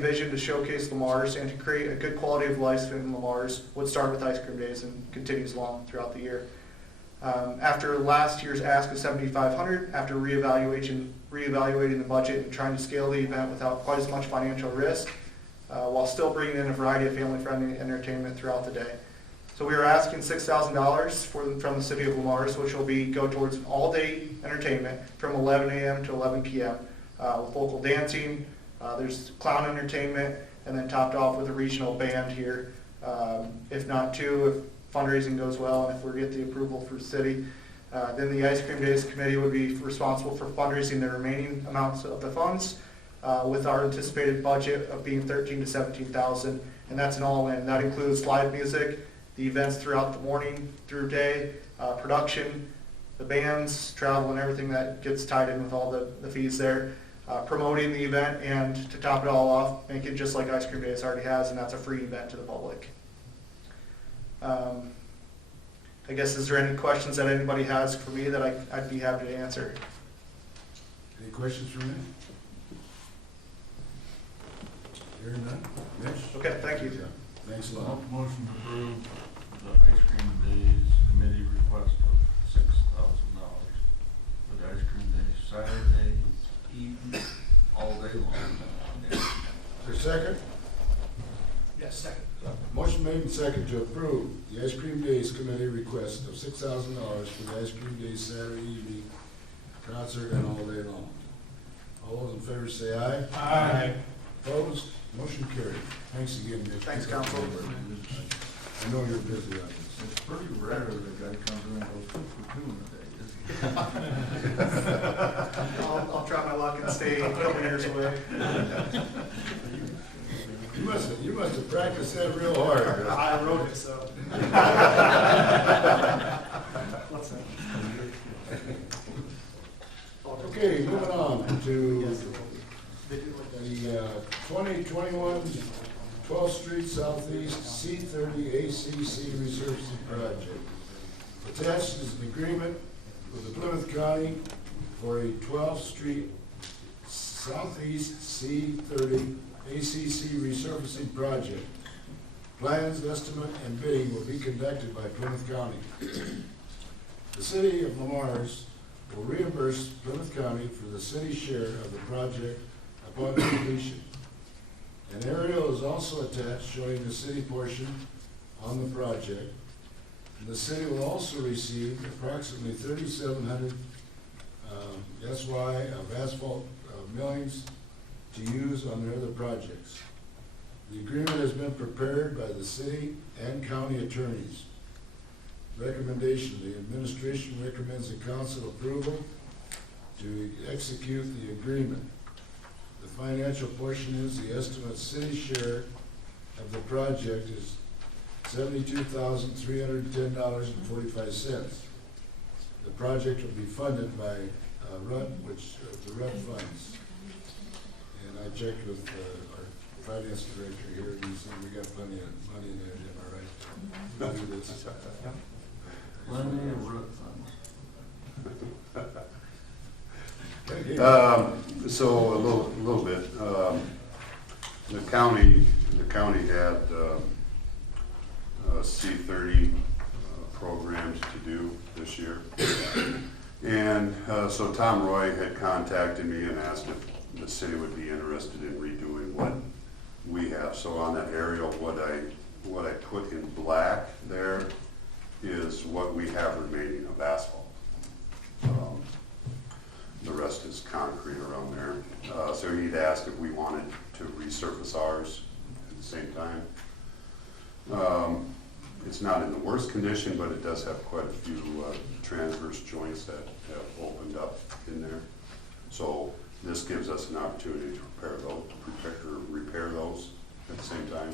Vision to showcase Lamar's and to create a good quality of life in Lamar's would start with ice cream days and continues along throughout the year. After last year's ask of $7,500, after reevaluating the budget and trying to scale the event without quite as much financial risk, while still bringing in a variety of family-friendly entertainment throughout the day. So we are asking $6,000 from the city of Lamar's, which will go towards an all-day entertainment from 11 a.m. to 11 p.m. With local dancing. There's clown entertainment, and then topped off with a regional band here. If not two, if fundraising goes well, and if we get the approval for city, then the Ice Cream Days Committee would be responsible for fundraising the remaining amounts of the funds, with our anticipated budget of being $13,000 to $17,000, and that's an all-in. That includes live music, the events throughout the morning through day, production, the bands, travel, and everything that gets tied in with all the fees there. Promoting the event, and to top it all off, make it just like Ice Cream Days already has, and that's a free event to the public. I guess, is there any questions that anybody has for me that I'd be happy to answer? Any questions for me? Hearing none? Mitch? Okay, thank you. Yeah. Thanks a lot. Motion to approve the Ice Cream Days Committee request of $6,000 for the Ice Cream Days Saturday evening, all day long. Is there a second? Yes, second. Motion made and second to approve the Ice Cream Days Committee request of $6,000 for the Ice Cream Days Saturday evening concert and all day long. All those in favor say aye. Aye. Opposed? Motion carried. Thanks again, Mitch. Thanks, Council. I know you're busy on this. It's pretty rare that a guy comes in and goes 2 for 2 in a day, isn't it? I'll try my luck and stay a couple years away. You must have practiced that real hard. I wrote it, so. Okay, moving on to the 2021 12th Street Southeast C30 ACC Resurfacing Project. Attached is an agreement with the Plymouth County for a 12th Street Southeast C30 ACC Resurfacing Project. Plans, estimate, and bidding will be conducted by Plymouth County. The City of Lamar's will reimburse Plymouth County for the city's share of the project upon completion. An aerial is also attached showing the city portion on the project. And the city will also receive approximately 3,700 SY of asphalt millings to use on their other projects. The agreement has been prepared by the city and county attorneys. Recommendation: the administration recommends the council approval to execute the agreement. The financial portion is the estimate city share of the project is $72,310.45. The project will be funded by RUD, the RUD funds. And I checked with our finance director here, and he said we got plenty of money in there, am I right? To do this. Plenty of root funds. So a little bit. The county had C30 programs to do this year, and so Tom Roy had contacted me and asked if the city would be interested in redoing what we have. So on that aerial, what I put in black there is what we have remaining of asphalt. The rest is concrete around there. So he'd asked if we wanted to resurface ours at the same time. It's not in the worst condition, but it does have quite a few transverse joints that have opened up in there. So this gives us an opportunity to repair those at the same time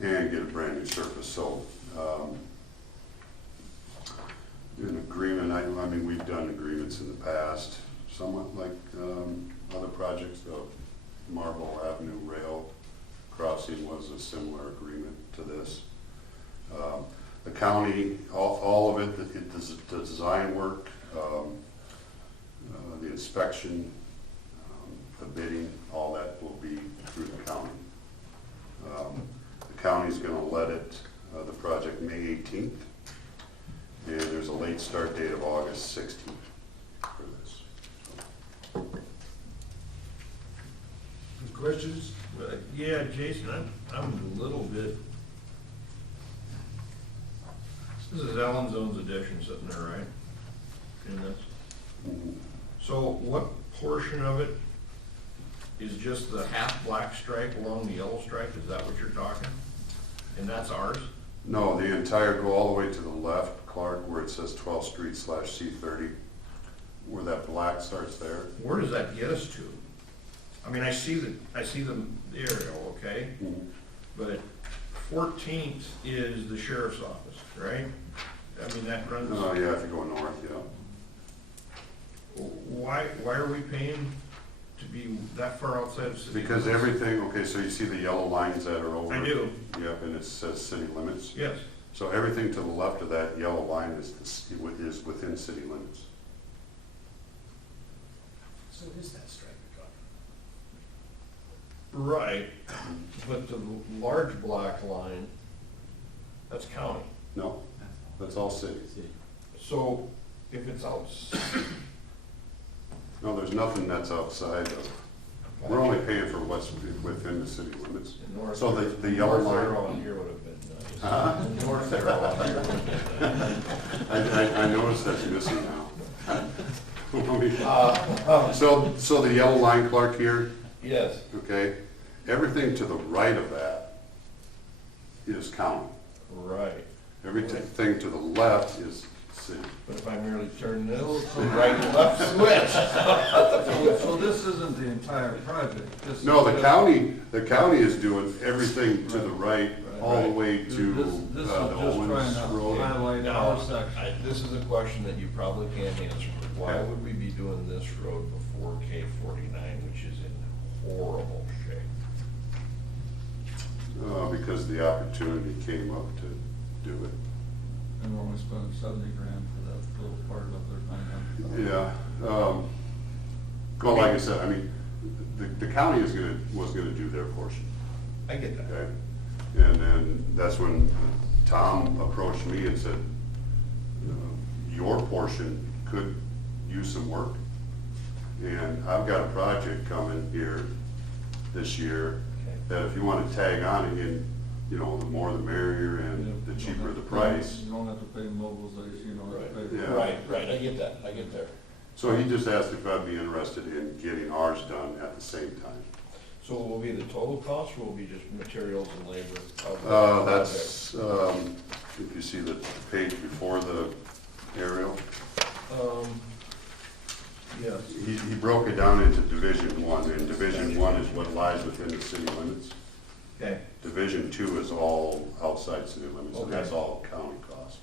and get a brand new surface. So an agreement, I mean, we've done agreements in the past, somewhat like other projects. The Marble Avenue Rail Crossing was a similar agreement to this. The county, all of it, the design work, the inspection, the bidding, all that will be through the county. 14th. And there's a late start date of August 16th for this. Any questions? Yeah, Jason, I'm a little bit, this is Ellen Zone's addition sitting there, right? And that's, Mhm. so what portion of it is just the half black stripe along the yellow stripe? Is that what you're talking? And that's ours? No, the entire, go all the way to the left, Clark, where it says 12th Street / C30, where that black starts there. Where does that get us to? I mean, I see the aerial, okay? Mhm. But 14th is the sheriff's office, right? I mean, that runs. Oh, yeah, if you go north, yeah. Why are we paying to be that far outside of city? Because limits? everything, okay, so you see the yellow lines that are over? I do. Yep, and it says city limits. Yes, So everything to the left of that yellow line is within city limits. So is that stripe you're right, but the large black line, that's county. No, that's all city. So if it's out, No, there's nothing that's outside of, we're only paying for what's within the city limits. north. So the yellow North line. arrow on here would have been nice. Huh? The north arrow on here would have been nice. I noticed that's missing now. So the yellow line, Clark, here, Yes, okay, everything to the right of that is county. right. Everything to the left is city. But if I merely turn this right and left switch. So this isn't the entire project? This No, is the just- county is doing everything to the right, all the way to This is the just trying Owens to Road. highlight Now, our section. this is a question that you probably can't answer, but why would we be doing this road before K-49, which is in horrible shape? Because the opportunity came up to do it. And we're only spending 70 grand for that little part of their 900. Yeah, well, like I said, I mean, the county was gonna do their portion, I get that. okay? And then that's when Tom approached me and said, your portion could use some work. And I've got a project coming here this year that if you wanna tag on again, you know, the more the merrier and the cheaper the price. You don't have to pay mobilization, you don't have to pay. Yeah. Right, I get that, I get there. So he just asked if I'd be interested in getting ours done at the same time. So will be the total cost, or will be just materials and labor? That's, if you see the page before the aerial, Yes. he broke it down into Division 1, and Division 1 is what lies within the city limits. Okay, Division 2 is all outside city limits, and that's Okay. all county cost.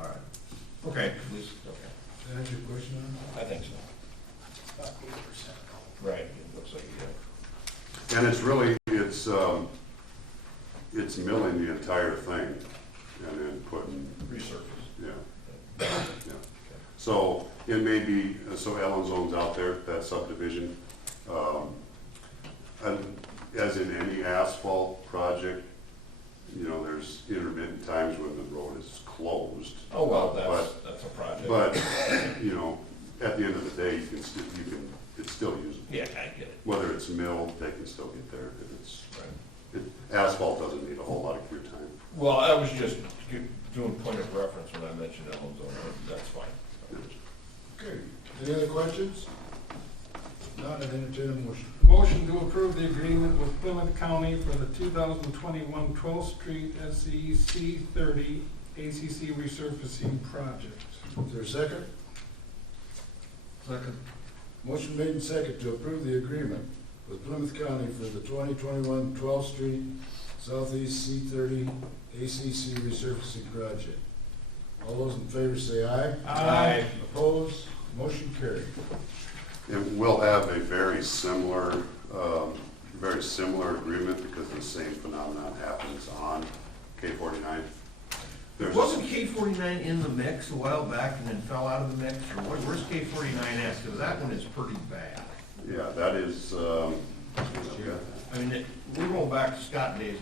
all right. Okay, at least, okay, Does that answer your question on I think so. about 80%. Right, it looks like, yeah. And it's really, it's milling the entire thing and then putting, Resurface. yeah, yeah. So it may be, so Ellen Zone's out there, that subdivision. And as in any asphalt project, you know, there's intermittent times when the road is closed. Oh, well, that's a project. But, you know, at the end of the day, it's still usable. Yeah, I get it. Whether it's milled, they can still get there. If it's, Right. asphalt doesn't need a whole lot of cure time. Well, I was just doing point of reference when I mentioned Ellen Zone, that's fine. Okay, any other questions? Not an entertained motion. Motion to approve the agreement with Plymouth County for the 2021 12th Street SEC 30 ACC resurfacing project. Is there a second? Second. Motion made and second to approve the agreement with Plymouth County for the 2021 12th Street Southeast C30 ACC resurfacing project. All those in favor say aye. Aye. Opposed? Motion carried. And we'll have a very similar agreement because the same phenomenon happens on K-49. Wasn't K-49 in the mix a while back and then fell out of the mix, or where's K-49 at? Because that one is pretty bad. Yeah, that is, I mean, we're going back to Scott days,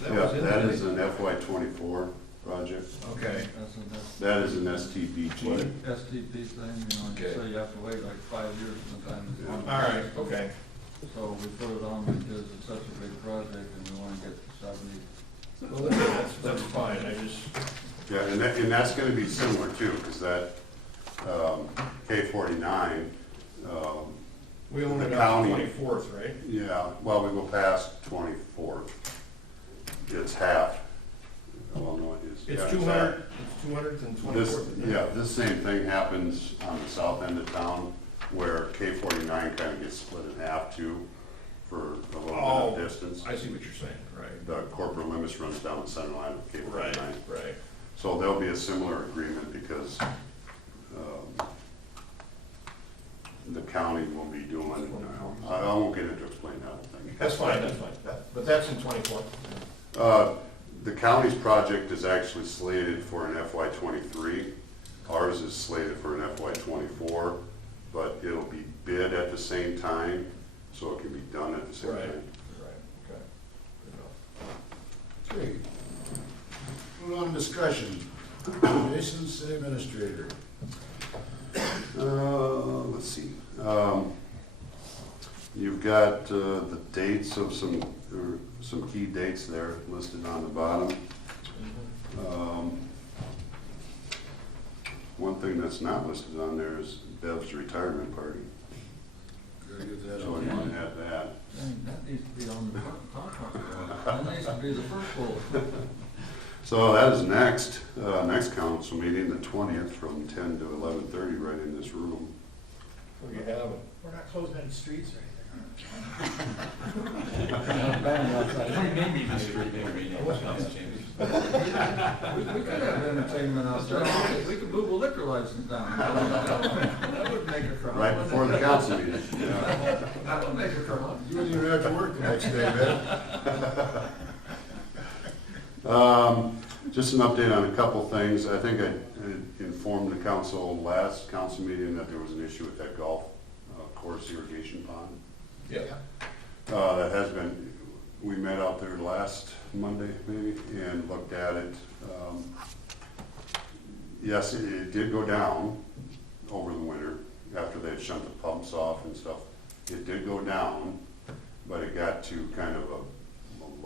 but That Yeah, was in that the- is an FY '24 project. Okay. That is an STBG. STP thing, you know, Okay. so you have to wait like 5 years sometimes. Yeah. All right, okay. So we put it on because it's such a big project and we wanna get to 70. Well, that's fine, I just, Yeah, and that's gonna be similar too, because that, K-49, we own The it on county. 24th, right? yeah, well, we go past 24th. It's half. Well, no, it is. It's yeah, 200, it's 200th and This, 24th. yeah, this same thing happens on the south end of town, where K-49 kind of gets split in half too, for a little Oh, bit of distance. I see what you're saying, right. The corporate limits runs down the center line of Right, K-49. right. So there'll be a similar agreement because the county will be doing, I won't get into explaining that whole thing. That's fine, that's fine. But that's in 24th. The county's project is actually slated for an FY '23. Ours is slated for an FY '24, but it'll be bid at the same time, so it can be done at the same Right. time. Right, okay. Good enough. Okay. Move on to discussion. Jason, city administrator. Let's see. You've got the dates of some key dates there listed on the bottom. One thing that's not listed on there is Bev's retirement party, Gotta get that so on. we want to add that. That needs to be on the top. That needs to be the first bullet. So that is next council meeting, the 20th, from 10 to 11:30, right in this room. Well, you have it. We're not closing any streets or anything. We could have entertainment out there. We could move a liquor license down. That would make a crowd. Right before the council meeting. Yeah. That would make a crowd. You wouldn't even have to work the next day, man. Just an update on a couple things. I think I informed the council last council meeting that there was an issue with that golf course irrigation pond. Yeah. That has been, we met out there last Monday maybe and looked at it. Yes, it did go down over the winter after they had shunt the pumps off and stuff. It did go down, but it got to kind of a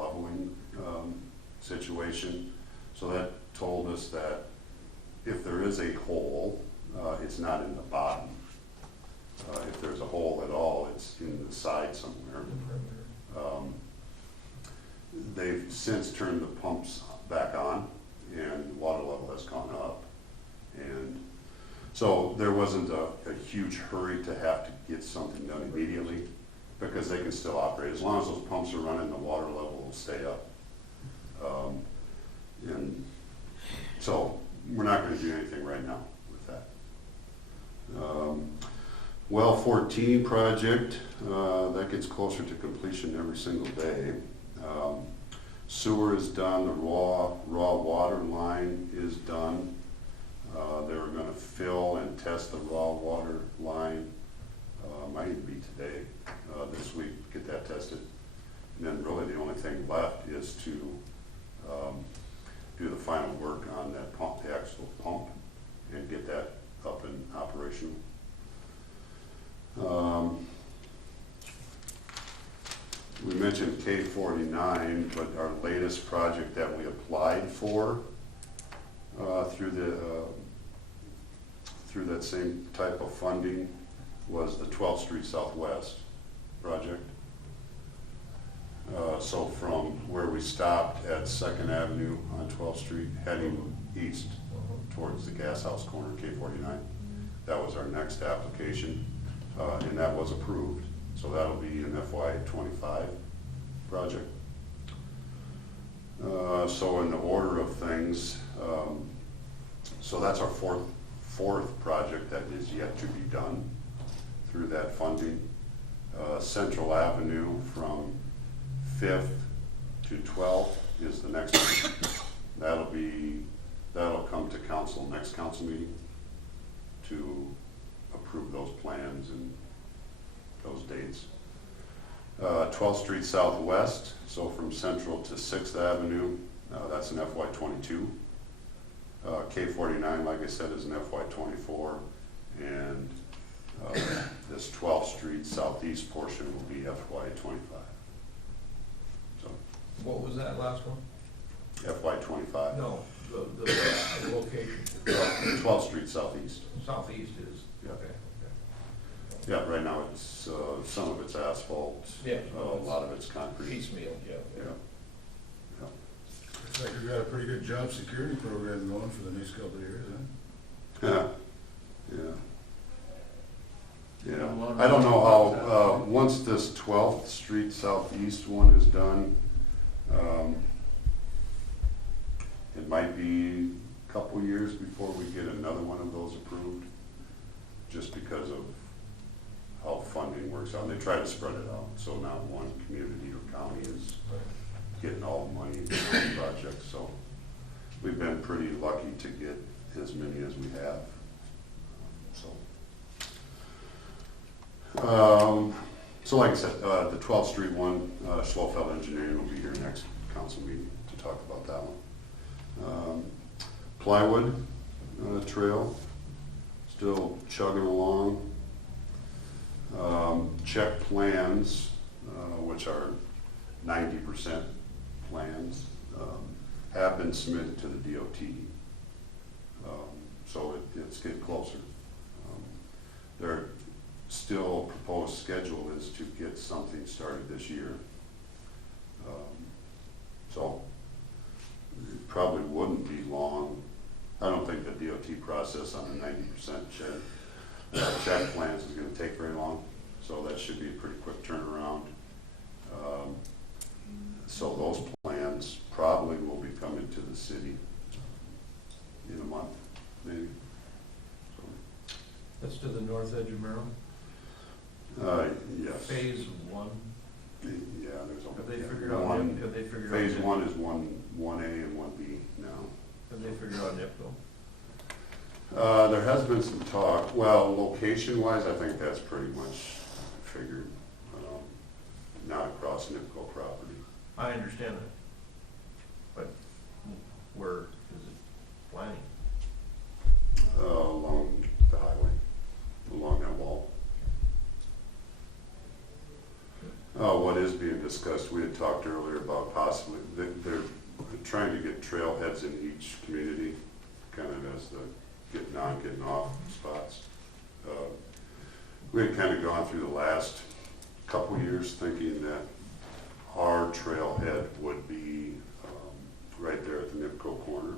leveling situation. So that told us that if there is a hole, it's not in the bottom. If there's a hole at all, it's in the side somewhere. They've since turned the pumps back on and water level has gone up. And so there wasn't a huge hurry to have to get something done immediately because they can still operate. As long as those pumps are running, the water level will stay up. And so we're not going to do anything right now with that. Well 14 project, that gets closer to completion every single day. Sewer is done, the raw water line is done. They were going to fill and test the raw water line, might even be today, this week, get that tested. And then really the only thing left is to do the final work on that pump, the actual pump, and get that up and operational. We mentioned K-49, but our latest project that we applied for through that same type of funding was the 12th Street Southwest project. So from where we stopped at 2nd Avenue on 12th Street, heading east towards the gas house corner, K-49. That was our next application, and that was approved. So that'll be an FY25 project. So in the order of things, so that's our fourth project that is yet to be done through that funding. Central Avenue from 5th to 12th is the next one. That'll come to council next council meeting to approve those plans and those dates. 12th Street Southwest, so from Central to 6th Avenue, that's an FY '22. K-49, like I said, is an FY '24, and this 12th Street Southeast portion will be FY '25. So, What was that last one? FY '25. No, the location, 12th Street Southeast. southeast is, Yeah. okay. Yeah, right now it's, some of it's asphalt. Yeah. A lot of it's concrete. Piecemeal, yeah. Yeah. Yeah. Looks like we've got a pretty good job security program going for the next couple of years, huh? Yeah, yeah. Yeah, I don't know how, once this 12th Street Southeast one is done, it might be a couple years before we get another one of those approved, just because of how funding works out. They try to spread it out, so not one community or county is getting all the money in the project, so we've been pretty lucky to get as many as we have. So like I said, the 12th Street one, Schlofeld Engineering will be here next council meeting to talk about that one. Plywood Trail, still chugging along. Check plans, which are 90% plans, have been submitted to the DOT. So it's getting closer. Their still proposed schedule is to get something started this year. So it probably wouldn't be long. I don't think the DOT process on the 90% check plans is going to take very long. So that should be a pretty quick turnaround. So those plans probably will be coming to the city in a month, maybe. That's to the north edge of Maryland? Yes. Phase one, Yeah, there's have they yeah, figured out, one. have they figured out? Phase one is 1A and 1B now. Have they figured out NIPCO? There has been some talk. Well, location-wise, I think that's pretty much figured. Not across NIPCO property. I understand that. But where is it planning? Along the highway, along that wall. What is being discussed, we had talked earlier about possibly, they're trying to get trailheads in each community, kind of as the getting on, getting off spots. We had kind of gone through the last couple years thinking that our trailhead would be right there at the NIPCO corner.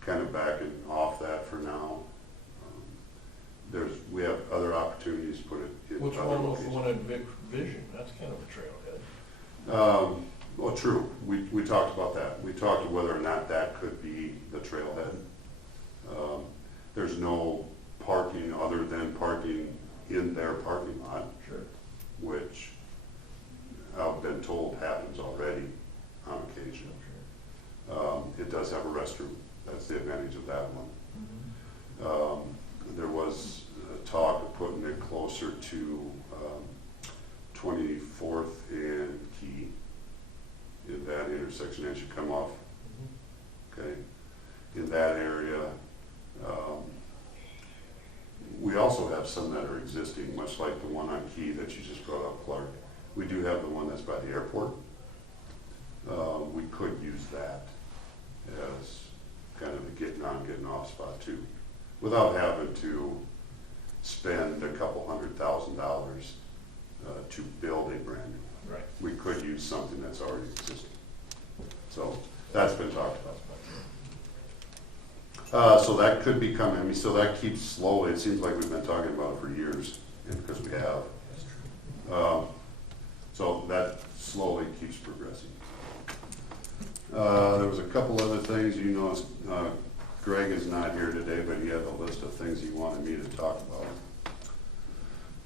Kind of backing off that for now. We have other opportunities to put it in Which other one was the locations. one at Vic Vision? That's kind of a trailhead. Well, true. We talked about that. We talked whether or not that could be the trailhead. There's no parking other than parking in their parking lot, Sure. which I've been told happens already on occasion. It does have a restroom. That's the advantage of that one. There was talk of putting it closer to 24th and Key in that intersection as you come off. Okay, in that area. We also have some that are existing, much like the one on Key that you just brought up, Clark. We do have the one that's by the airport. We could use that as kind of a getting on, getting off spot too, without having to spend a couple $100,000 to build a brand new. Right. We could use something that's already existing. So that's been talked about. So that could be coming. I mean, so that keeps slowly. It seems like we've been talking about it for years, and because we have. So that slowly keeps progressing. There was a couple other things. You noticed Greg is not here today, but he had a list of things he wanted me to talk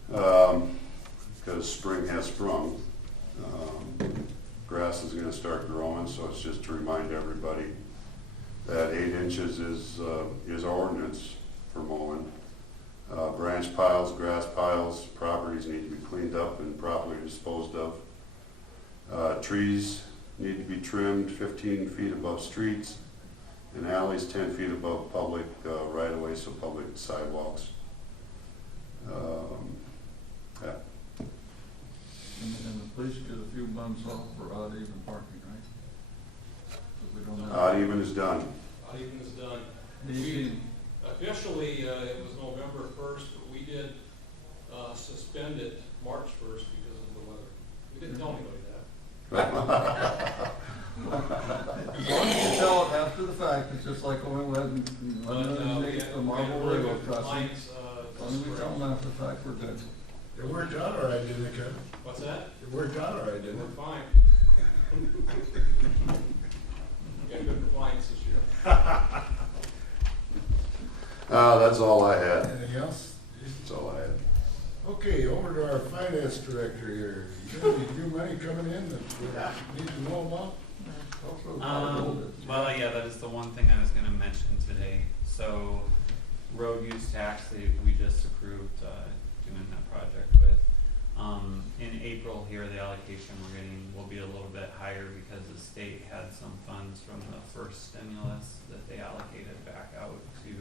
about. Because spring has sprung. Grass is going to start growing, so it's just to remind everybody that 8 inches is our ordinance for mowing. Branch piles, grass piles, properties need to be cleaned up and properly disposed of. Trees need to be trimmed 15 feet above streets, and alleys 10 feet above public right-of-way, so public sidewalks. Yeah. And the police get a few months off for odd even parking, right? 'Cause we don't have. Odd even is done. Even is done. Easy. Officially, it was November 1st, but we did suspend it March 1st because of the weather. We didn't tell anybody that. As long as you tell it after the fact, it's just like when we But let we had the Marble really Railroad good crossing. compliance, As long as we tell them after the fact, we're good. It worked out all right, didn't it, Kevin? What's that? It worked out all right, didn't We're it? fine. We had good compliance this year. That's all I had. Anything else? That's all I had. Okay, over to our finance director here. You got any new money coming in that we need to know about? Well, yeah, that is the one thing I was gonna mention today. So, road use tax, we just approved, doing that project with. In April here, the allocation we're getting will be a little bit higher because the state had some funds from the first stimulus that they allocated back out to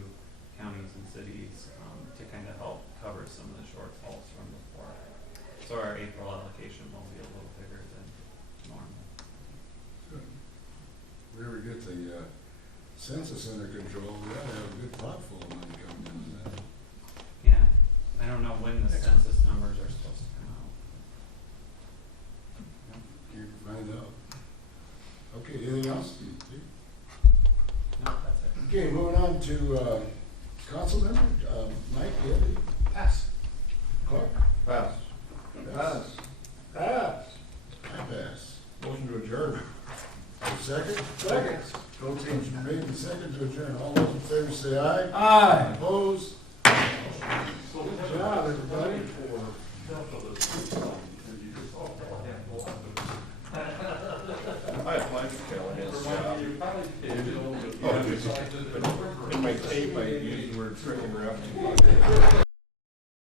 counties and cities, to kind of help cover some of the shortfalls from before. So our April allocation will be a little bigger than normal. If we ever get the census under control, we ought to have a good pot full of money coming in that. Yeah, I don't know when the census numbers are supposed to come out. Can't find out. Okay, anything else? No, that's it. Okay, moving on to council member, Mike, you have any? Pass. Clark? Pass. Pass. Pass. I pass. Motion to adjourn. Second? Second. Go team. Motion made and second to adjourn. All those in favor say aye. Aye. Opposed? Good job, everybody. I applied for Callahan's job. In my tape, I used the word freaking rough.